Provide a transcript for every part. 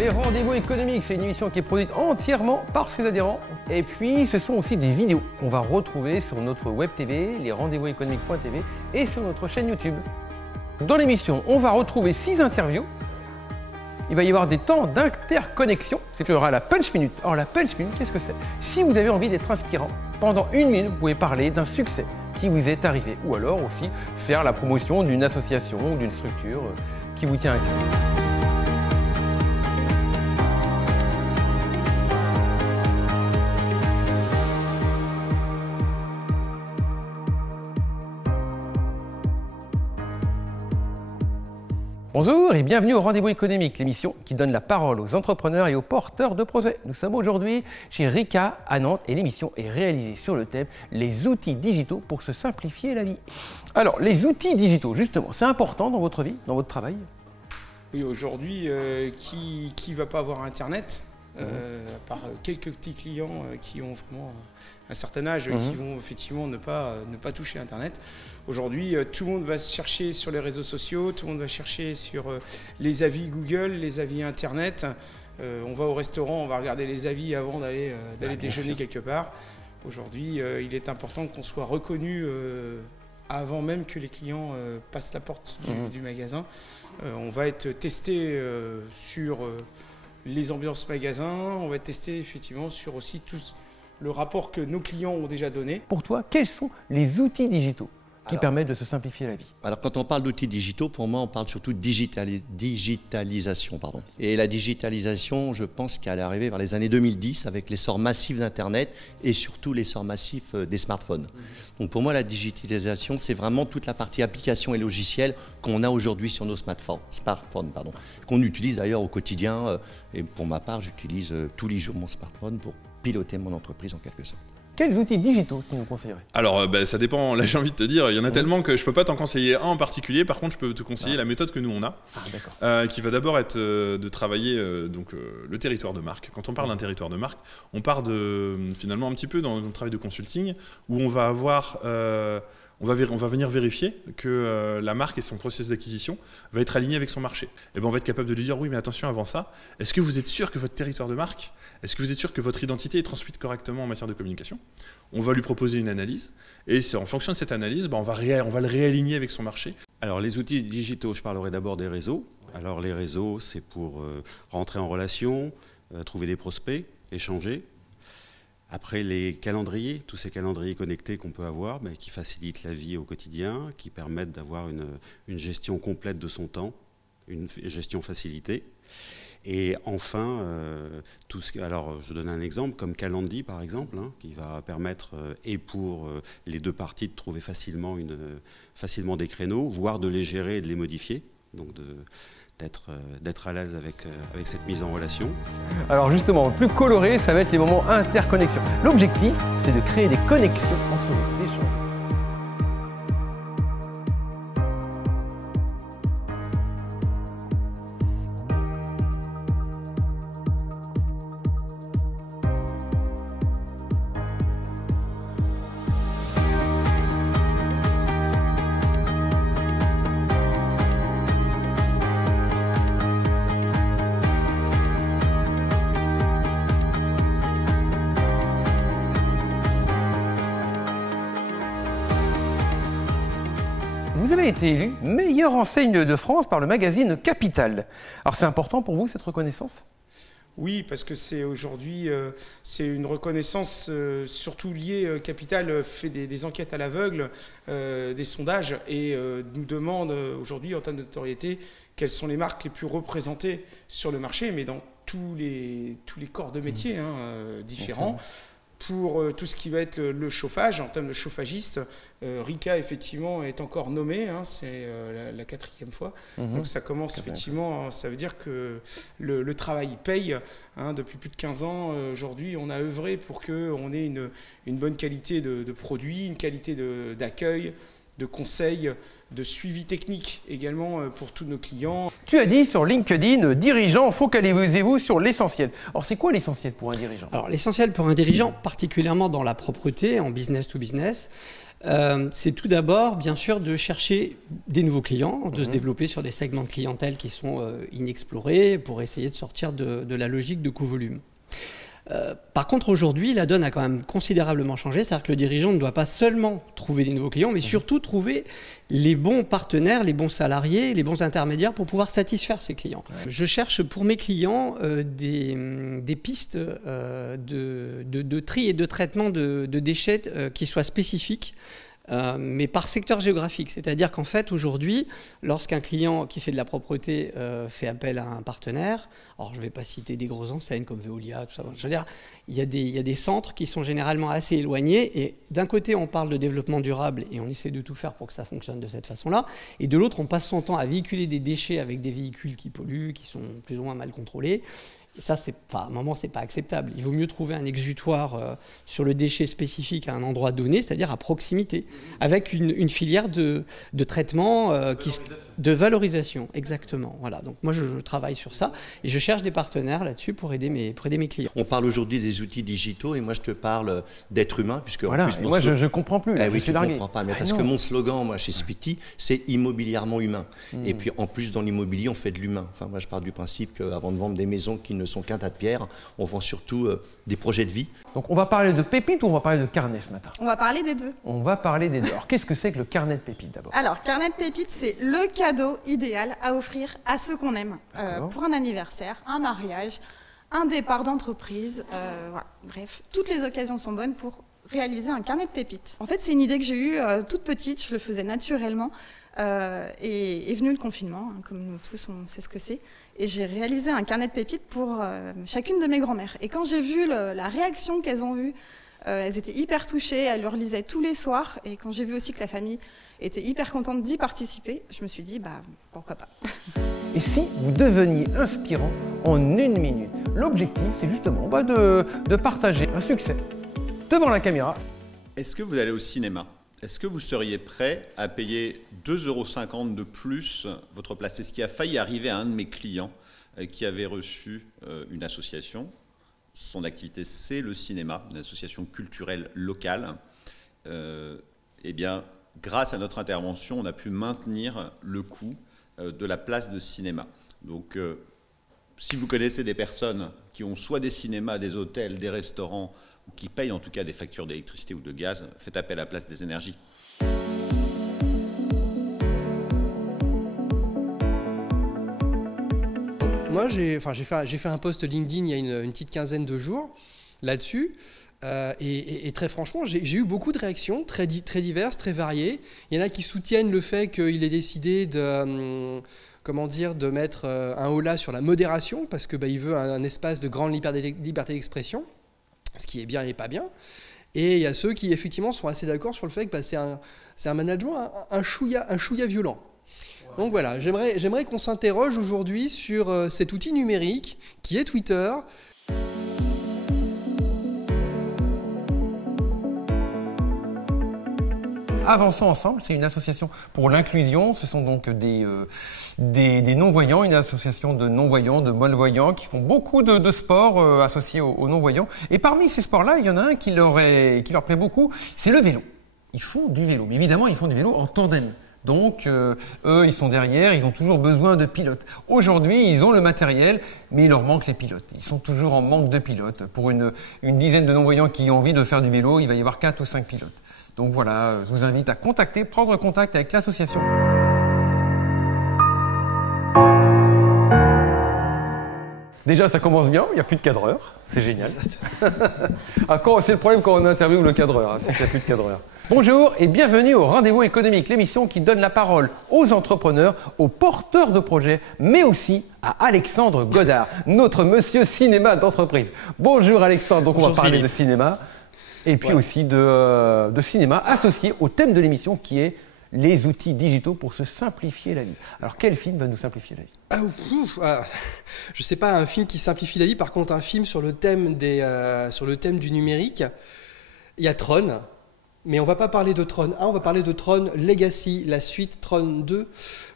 les rendez-vous économiques, c'est une émission qui est produite entièrement par ses adhérents. Et puis, ce sont aussi des vidéos qu'on va retrouver sur notre web TV, lesrendez-vous-économiques.tv et sur notre chaîne YouTube. Dans l'émission, on va retrouver 6 interviews. Il va y avoir des temps d'interconnexion. C'est qu'il y aura la Punch Minute. Alors la Punch Minute, qu'est-ce que c'est? Si vous avez envie d'être inspirant, pendant 1 minute, vous pouvez parler d'un succès qui vous est arrivé. Ou alors aussi faire la promotion d'une association, d'une structure qui vous tient à cœur. Bonjour et bienvenue au Rendez-vous économique, l'émission qui donne la parole aux entrepreneurs et aux porteurs de projets. Nous sommes aujourd'hui chez Rika à Nantes et l'émission est réalisée sur le thème « Les outils digitaux pour se simplifier la vie ». Alors, les outils digitaux, justement, c'est important dans votre vie, dans votre travail? Oui, aujourd'hui, qui ne va pas avoir Internet à part quelques petits clients qui ont vraiment un certain âge, qui vont effectivement ne pas toucher Internet. Aujourd'hui, tout le monde va se chercher sur les réseaux sociaux, tout le monde va chercher sur les avis Google, les avis Internet. On va au restaurant, on va regarder les avis avant d'aller déjeuner quelque part. Aujourd'hui, il est important qu'on soit reconnu avant même que les clients passent la porte du magasin. On va être testé sur les ambiances magasins, on va être testé effectivement sur aussi tout le rapport que nos clients ont déjà donné. Pour toi, quels sont les outils digitaux qui permettent de se simplifier la vie? Alors quand on parle d'outils digitaux, pour moi on parle surtout de digitalisation. Et la digitalisation, je pense qu'elle est arrivée vers les années 2010 avec l'essor massif d'Internet et surtout l'essor massif des smartphones. Donc pour moi la digitalisation, c'est vraiment toute la partie application et logiciels qu'on a aujourd'hui sur nos smartphones, qu'on utilise d'ailleurs au quotidien. Et pour ma part, j'utilise tous les jours mon smartphone pour piloter mon entreprise en quelque sorte. Quels outils digitaux tu nous conseillerais? Alors ça dépend, là j'ai envie de te dire, il y en a tellement que je ne peux pas t'en conseiller un en particulier. Par contre je peux te conseiller la méthode que nous on a, qui va d'abord être de travailler le territoire de marque. Quand on parle d'un territoire de marque, on part finalement un petit peu dans le travail de consulting où on va avoir... On va venir vérifier que la marque et son processus d'acquisition va être aligné avec son marché. Et ben on va être capable de lui dire oui mais attention avant ça, est-ce que vous êtes sûr que votre territoire de marque, est-ce que vous êtes sûr que votre identité est transmise correctement en matière de communication? On va lui proposer une analyse et c'est en fonction de cette analyse, on va le réaligner avec son marché. Alors les outils digitaux, je parlerai d'abord des réseaux. Alors les réseaux, c'est pour rentrer en relation, trouver des prospects, échanger. Après les calendriers, tous ces calendriers connectés qu'on peut avoir, qui facilitent la vie au quotidien, qui permettent d'avoir une gestion complète de son temps, une gestion facilitée. Et enfin, alors je donne un exemple comme Calendly par exemple, qui va permettre et pour les deux parties de trouver facilement des créneaux, voire de les gérer et de les modifier. Donc d'être à l'aise avec cette mise en relation. Alors justement, le plus coloré, ça va être les moments interconnexion. L'objectif, c'est de créer des connexions entre vous, des échanges. Vous avez été élu meilleure enseigne de France par le magazine Capital. Alors c'est important pour vous cette reconnaissance? Oui, parce que c'est aujourd'hui une reconnaissance surtout liée. Capital fait des enquêtes à l'aveugle, des sondages et nous demande aujourd'hui en termes de notoriété quelles sont les marques les plus représentées sur le marché, mais dans tous les corps de métier différents. Pour tout ce qui va être le chauffage, en termes de chauffagiste, Rika effectivement est encore nommé, c'est la 4e fois. Donc ça commence effectivement, ça veut dire que le travail paye. Depuis plus de 15 ans, aujourd'hui on a œuvré pour qu'on ait une bonne qualité de produits, une qualité d'accueil, de conseils, de suivi technique également pour tous nos clients. Tu as dit sur LinkedIn, dirigeant, focalisez-vous sur l'essentiel. Alors c'est quoi l'essentiel pour un dirigeant? Alors l'essentiel pour un dirigeant, particulièrement dans la propreté, en business to business, c'est tout d'abord, bien sûr, de chercher des nouveaux clients, de se développer sur des segments de clientèle qui sont inexplorés pour essayer de sortir de la logique de coût-volume. Par contre, aujourd'hui, la donne a quand même considérablement changé. C'est-à-dire que le dirigeant ne doit pas seulement trouver des nouveaux clients, mais surtout trouver les bons partenaires, les bons salariés, les bons intermédiaires pour pouvoir satisfaire ces clients. Je cherche pour mes clients des pistes de tri et de traitement de déchets qui soient spécifiques. Mais par secteur géographique. C'est-à-dire qu'en fait, aujourd'hui, lorsqu'un client qui fait de la propreté fait appel à un partenaire, alors je ne vais pas citer des grosses enseignes comme Veolia, tout ça, je veux dire, il y a des centres qui sont généralement assez éloignés, et d'un côté, on parle de développement durable, et on essaie de tout faire pour que ça fonctionne de cette façon-là, et de l'autre, on passe son temps à véhiculer des déchets avec des véhicules qui polluent, qui sont plus ou moins mal contrôlés. Et ça, à un moment, ce n'est pas acceptable. Il vaut mieux trouver un exutoire sur le déchet spécifique à un endroit donné, c'est-à-dire à proximité, avec une filière de traitement, de valorisation, exactement. Voilà. Donc moi, je travaille sur ça et je cherche des partenaires là-dessus pour aider mes clients. On parle aujourd'hui des outils digitaux et moi, je te parle d'être humain, puisque voilà. en plus, moi, je ne comprends plus. Là, oui, tu ne comprends pas, mais parce que mon slogan, moi, chez Spiti, c'est immobilièrement humain. Et puis, en plus, dans l'immobilier, on fait de l'humain. Enfin, moi, je pars du principe qu'avant de vendre des maisons qui ne sont qu'un tas de pierres, on vend surtout des projets de vie. Donc on va parler de pépites ou on va parler de carnet ce matin? On va parler des deux. On va parler des deux. Alors qu'est-ce que c'est que le carnet de pépites d'abord? Alors, carnet de pépites, c'est le cadeau idéal à offrir à ceux qu'on aime. Pour un anniversaire, un mariage, un départ d'entreprise, voilà. Bref, toutes les occasions sont bonnes pour réaliser un carnet de pépites. En fait, c'est une idée que j'ai eue toute petite, je le faisais naturellement. Et est venu le confinement, hein, comme nous tous on sait ce que c'est, et j'ai réalisé un carnet de pépites pour chacune de mes grand-mères. Et quand j'ai vu la réaction qu'elles ont eue, elles étaient hyper touchées, elles le relisaient tous les soirs, et quand j'ai vu aussi que la famille était hyper contente d'y participer, je me suis dit, bah pourquoi pas. Et si vous deveniez inspirant en 1 minute? L'objectif, c'est justement de partager un succès devant la caméra. Est-ce que vous allez au cinéma? Est-ce que vous seriez prêt à payer 2,50 € de plus votre place? C'est ce qui a failli arriver à un de mes clients qui avait reçu une association. Son activité, c'est le cinéma, une association culturelle locale. Eh bien, grâce à notre intervention, on a pu maintenir le coût de la place de cinéma. Donc, si vous connaissez des personnes qui ont soit des cinémas, des hôtels, des restaurants, ou qui payent en tout cas des factures d'électricité ou de gaz, faites appel à la Place des Énergies. Moi, j'ai fait un post LinkedIn il y a une petite quinzaine de jours là-dessus. Et très franchement, j'ai eu beaucoup de réactions très diverses, très variées. Il y en a qui soutiennent le fait qu'il ait décidé de mettre un holà sur la modération parce que il veut un espace de grande liberté d'expression, ce qui est bien et pas bien. Et il y a ceux qui effectivement sont assez d'accord sur le fait que c'est un management un chouïa violent. Donc voilà, j'aimerais qu'on s'interroge aujourd'hui sur cet outil numérique qui est Twitter. Avançons ensemble, c'est une association pour l'inclusion. Ce sont donc des non-voyants, une association de non-voyants, de malvoyants qui font beaucoup de sports associés aux non-voyants. Et parmi ces sports-là, il y en a un qui leur plaît beaucoup, c'est le vélo. Ils font du vélo, mais évidemment, ils font du vélo en tandem. Donc, eux, ils sont derrière, ils ont toujours besoin de pilotes. Aujourd'hui, ils ont le matériel, mais il leur manque les pilotes. Ils sont toujours en manque de pilotes. Pour une dizaine de non-voyants qui ont envie de faire du vélo, il va y avoir 4 ou 5 pilotes. Donc voilà, je vous invite à prendre contact avec l'association. Déjà, ça commence bien, il n'y a plus de cadreur, c'est génial. C'est le problème quand on interviewe le cadreur, c'est qu'il n'y a plus de cadreur. Bonjour et bienvenue au Rendez-vous économique, l'émission qui donne la parole aux entrepreneurs, aux porteurs de projets, mais aussi à Alexandre Godard, notre monsieur cinéma d'entreprise. Bonjour Alexandre, donc on va parler de cinéma. Et puis aussi de cinéma associé au thème de l'émission qui est les outils digitaux pour se simplifier la vie. Alors quel film va nous simplifier la vie? Je ne sais pas un film qui simplifie la vie, par contre un film sur le thème du numérique. Il y a Tron, Mais on ne va pas parler de Tron 1, on va parler de Tron Legacy, la suite Tron 2,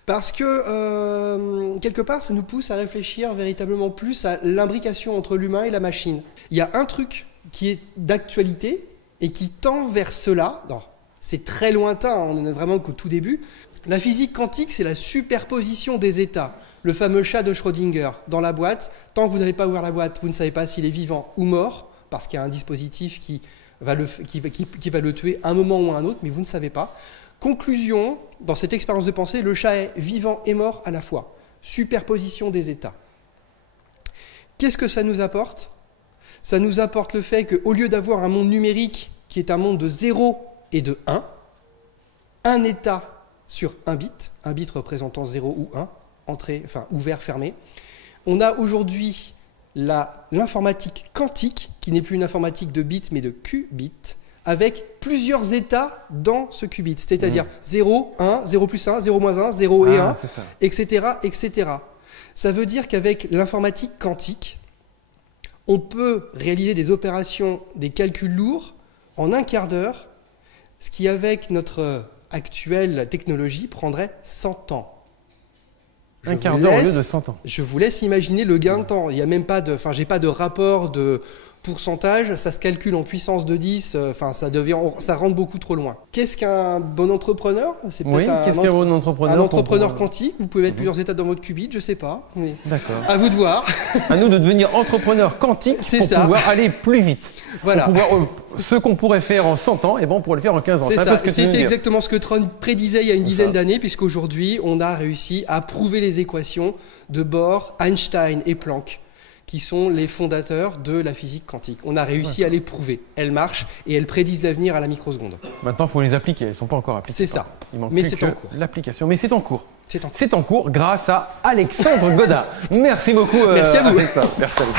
parce que quelque part, ça nous pousse à réfléchir véritablement plus à l'imbrication entre l'humain et la machine. Il y a un truc qui est d'actualité et qui tend vers cela. Non, c'est très lointain, on en est vraiment qu'au tout début. La physique quantique, c'est la superposition des états. Le fameux chat de Schrödinger dans la boîte. Tant que vous n'avez pas ouvert la boîte, vous ne savez pas s'il est vivant ou mort, parce qu'il y a un dispositif qui va le tuer à un moment ou à un autre, mais vous ne savez pas. Conclusion, dans cette expérience de pensée, le chat est vivant et mort à la fois. Superposition des états. Qu'est-ce que ça nous apporte? Ça nous apporte le fait qu'au lieu d'avoir un monde numérique qui est un monde de 0 et de 1, un état sur un bit représentant 0 ou 1, entrée, enfin ouvert, fermé, on a aujourd'hui l'informatique quantique, qui n'est plus une informatique de bits, mais de qubits, avec plusieurs états dans ce qubit, c'est-à-dire 0, 1, 0 plus 1, 0 moins 1, 0 et 1, etc., etc. Ça veut dire qu'avec l'informatique quantique, on peut réaliser des opérations, des calculs lourds en un quart d'heure, ce qui, avec notre actuelle technologie, prendrait 100 ans. Un quart d'heure au lieu de 100 ans. Je vous laisse imaginer le gain de temps. Il y a même pas de, j'ai pas de rapport de pourcentage, ça se calcule en puissance de 10, ça rentre beaucoup trop loin. Qu'est-ce qu'un bon entrepreneur? C'est peut-être un bon entrepreneur. Un entrepreneur quantique, vous pouvez mettre plusieurs états dans votre qubit, je sais pas. Mais d'accord. À vous de voir. À nous de devenir entrepreneur quantique pour pouvoir aller plus vite. Voilà. Ce qu'on pourrait faire en 100 ans, on pourrait le faire en 15 ans. C'est ça. C'est exactement ce que Tron prédisait il y a une dizaine d'années, puisqu'aujourd'hui, on a réussi à prouver les équations de Bohr, Einstein et Planck, qui sont les fondateurs de la physique quantique. On a réussi à les prouver. Elles marchent et elles prédisent l'avenir à la microseconde. Maintenant, il faut les appliquer. Elles ne sont pas encore appliquées. C'est ça. Il manque Mais plus c'est que en cours. L'application. Mais c'est en cours. C'est en cours grâce à Alexandre Godard. Merci beaucoup. Merci à vous. Merci Alexandre.